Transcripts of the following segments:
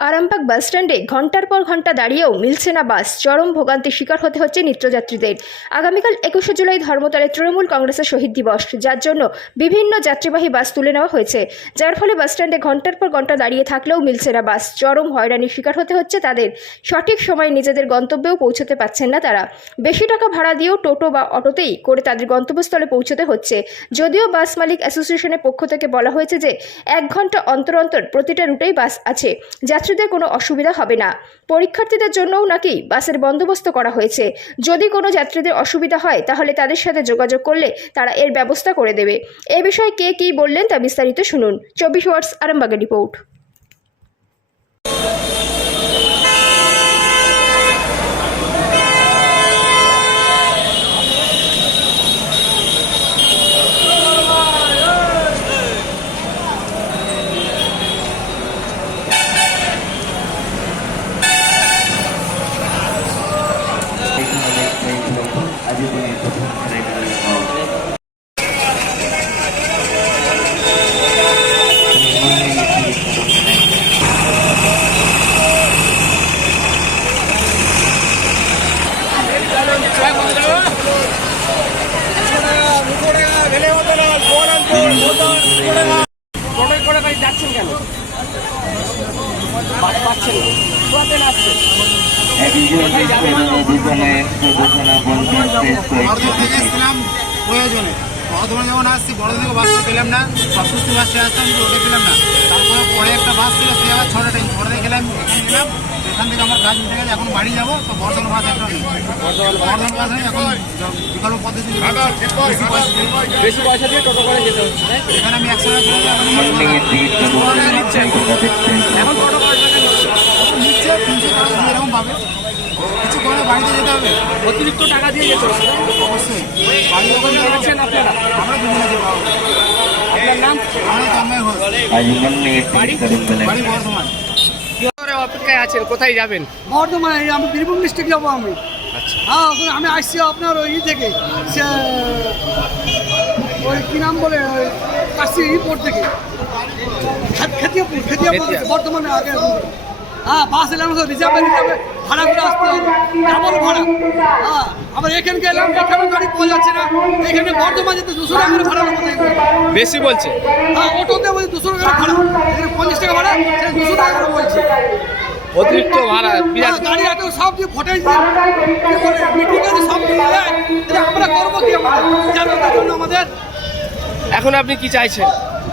আরামবাগ বাসস্ট্যান্ডে ঘন্টার পর ঘন্টা দাঁড়িয়েও মিলছে না বাস। চরম ভোগান্তির শিকার হতে হচ্ছে নিত্যযাত্রীদের। আগামীকাল 21শে জুলাই ধর্মতলায় তৃণমূল কংগ্রেসের শহীদ দিবস, যার জন্য বিভিন্ন যাত্রীবাহী বাস তুলে নেওয়া হয়েছে, যার ফলে বাসস্ট্যান্ডে ঘন্টার পর ঘন্টা দাঁড়িয়ে থাকলেও মিলছে না বাস। চরম হয়রানির শিকার হতে হচ্ছে তাদের। সঠিক সময়ে নিজেদের গন্তব্যেও পৌঁছতে পারছেন না তারা। বেশি টাকা ভাড়া দিয়েও টোটো বা অটোতেই করে তাদের গন্তব্যস্থলে পৌঁছতে হচ্ছে। যদিও বাস মালিক অ্যাসোসিয়েশনের পক্ষ থেকে বলা হয়েছে যে 1 ঘন্টা অন্তর অন্তর প্রতিটা রুটেই বাস আছে, যাত্রীদের কোনো অসুবিধা হবে না। পরীক্ষার্থীদের জন্যও নাকি বাসের বন্দোবস্ত করা হয়েছে। যদি কোনো যাত্রীদের অসুবিধা হয় তাহলে তাদের সাথে যোগাযোগ করলে তারা এর ব্যবস্থা করে দেবে। এ বিষয়ে কে কী বললেন তা বিস্তারিত শুনুন। 24 আওয়ার্স আরামবাগের রিপোর্ট। যাচ্ছেন কেন? পাচ্ছেন না প্রয়োজনে বর্ধমানে যখন আসছি বড়দিকে বাসটা পেলাম না, সবকিছু বাসে আসতাম ওটা পেলাম না। তারপরে পরে একটা বাস ছিল, সে আবার 6টা টাইম 6টায় গেলাম, এখানে গেলাম, এখান থেকে আমার কাজ মিটে গেছে, এখন বাড়ি যাবো। তো বর্ধমান বাস একটা নেই, বর্ধমান বাস নেই, এখন বিকল্প পদ্ধতি বেশি পয়সা দিয়ে টোটো করে যেতে হচ্ছে। এখানে আমি 100 টাকা এখন টোটো নিচ্ছে 300 টাকা দিয়ে এরকম পাবে, কিছু করে বাড়িতে যেতে হবে, অতিরিক্ত টাকা দিয়ে যেতে হচ্ছে। অবশ্যই বাড়ি যখন যাচ্ছেন আপনারা, আমরা দুজনে যাবো। আপনার নাম? আমরা তন্ময় ঘোষ, বাড়ি বর্ধমান। অপেক্ষায় আছেন, কোথায় যাবেন? বর্ধমানে, আমি বীরভূম ডিস্ট্রিক্ট যাবো আমি। আচ্ছা, হ্যাঁ, আমি আসছি আপনার ওই থেকে, ওই কী নাম বলে, কাশি রিপোর্ট থেকে, খেতিয়াপুর বর্ধমানে আগে। হ্যাঁ, বাস এলাম তো রিজার্ভে ভাড়া করে আসতে হবে, ডাবল ভাড়া। হ্যাঁ, আবার এখানকে এলাম, এখানে গাড়ি পাওয়া যাচ্ছে না, এখানে বর্ধমান যেতে 200 টাকা করে ভাড়া বেশি বলছে। হ্যাঁ, অটোতে বলছে 200 টাকা ভাড়া, এখানে 50 টাকা ভাড়া, সেটা 200 টাকা করে বলছে। অতিরিক্ত ভাড়া, বিরাট গাড়ি এত সব দিয়ে ফটাই দিয়ে মিটিং আছে, সব দিয়ে আমরা করবো কি? আমাদের জন্য আমাদের এখন আপনি কি চাইছেন?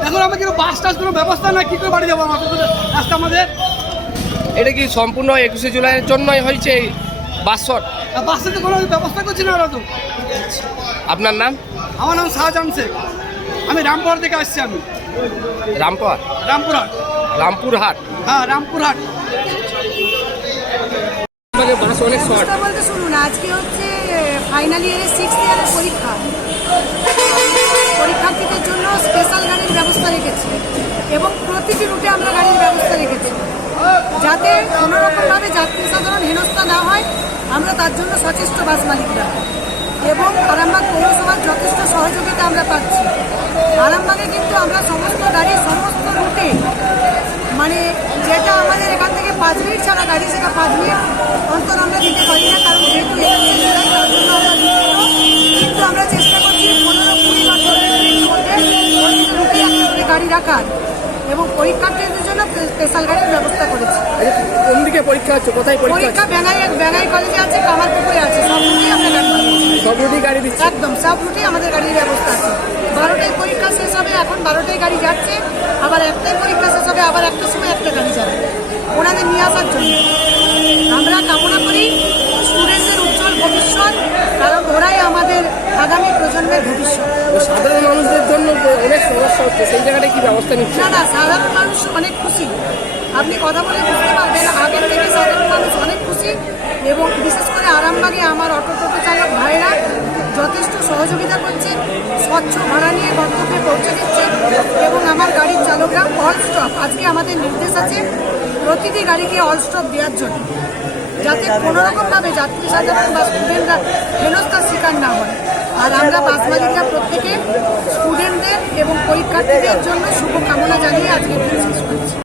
এখন আমাদের বাস টাস কোনো ব্যবস্থা নাই, কী করে বাড়ি যাবো? আমাদের রাস্তা আমাদের এটা কি সম্পূর্ণ 21শে জুলাইয়ের জন্যই হয়েছে এই বাস শট? বাসের তো কোনো ব্যবস্থা করছি না ওরা তো। আপনার নাম? আমার নাম শাহজাহান শেখ, আমি রামপুরহাট থেকে আসছি। আমি রামপুরহাট। রামপুরহাট, হ্যাঁ রামপুরহাট। বাস অনেক শর্ট। বলতে শুনুন, আজকে হচ্ছে ফাইনাল ইয়ারের 6th ইয়ারের পরীক্ষা। পরীক্ষার্থীদের জন্য স্পেশাল গাড়ির ব্যবস্থা রেখেছি এবং প্রতিটি রুটে আমরা গাড়ির ব্যবস্থা রেখেছি, যাতে কোনোরকমভাবে যাত্রী সাধারণ হেনস্থা না হয়। আমরা তার জন্য সচেষ্ট বাস মালিকরা, এবং আরামবাগ পৌরসভার যথেষ্ট সহযোগিতা আমরা পাচ্ছি। আরামবাগে কিন্তু আমরা সমস্ত গাড়ি সমস্ত রুটে, মানে যেটা আমাদের এখান থেকে 5 মিনিট ছাড়া গাড়ি, সেটা 5 মিনিট অন্তর আমরা দিতে পারি না, কারণ যেহেতু এসেছে জুলাই, তার জন্য আমরা দিচ্ছি না। কিন্তু আমরা চেষ্টা করছি 15-20 বছরের মধ্যে রুটে একটা করে গাড়ি রাখার, এবং পরীক্ষার্থীদের জন্য স্পেশাল গাড়ির ব্যবস্থা করেছি। কোন দিকে পরীক্ষা হচ্ছে? কোথায় পরীক্ষা ব্যাঙ্গাই কলেজে আছে, কামারপুকুরে আছে, সব রুটেই আমরা গাড়ি দিচ্ছি। সব রুটেই গাড়ি দিচ্ছে? একদম সব রুটেই আমাদের গাড়ির ব্যবস্থা আছে। 12টায় পরীক্ষা শেষ হবে, এখন 12টায় গাড়ি যাচ্ছে, আবার 1টায় পরীক্ষা শেষ হবে, আবার 1টার সময় একটা গাড়ি যাবে ওনাদের নিয়ে আসার জন্য। আমরা কামনা করি স্টুডেন্টদের উজ্জ্বল ভবিষ্যৎ, কারণ ওরাই আমাদের আগামী প্রজন্মের ভবিষ্যৎ। সাধারণ মানুষদের জন্য অনেক সমস্যা হচ্ছে, সেই জায়গাটায় কি ব্যবস্থা নিচ্ছে? না, সাধারণ মানুষ অনেক খুশি। আপনি কথা বলে বুঝতে পারবেন, আগের থেকে সাধারণ মানুষ অনেক খুশি, এবং বিশেষ করে আরামবাগে আমার অটো টোটো চালক ভাইরা যথেষ্ট সহযোগিতা করছেন, স্বচ্ছ ভাড়া নিয়ে গন্তব্যে পৌঁছে দিচ্ছেন, এবং আমার গাড়ির চালকরা অল স্টপ, আজকে আমাদের নির্দেশ আছে প্রতিটি গাড়িকে অল স্টপ দেওয়ার জন্য, যাতে কোনোরকমভাবে যাত্রী সাধারণ বা স্টুডেন্টরা হেনস্থার শিকার না হয়। আর আমরা বাস মালিকরা প্রত্যেকে স্টুডেন্টদের এবং পরীক্ষার্থীদের জন্য শুভকামনা জানিয়ে আজকে শেষ করছি।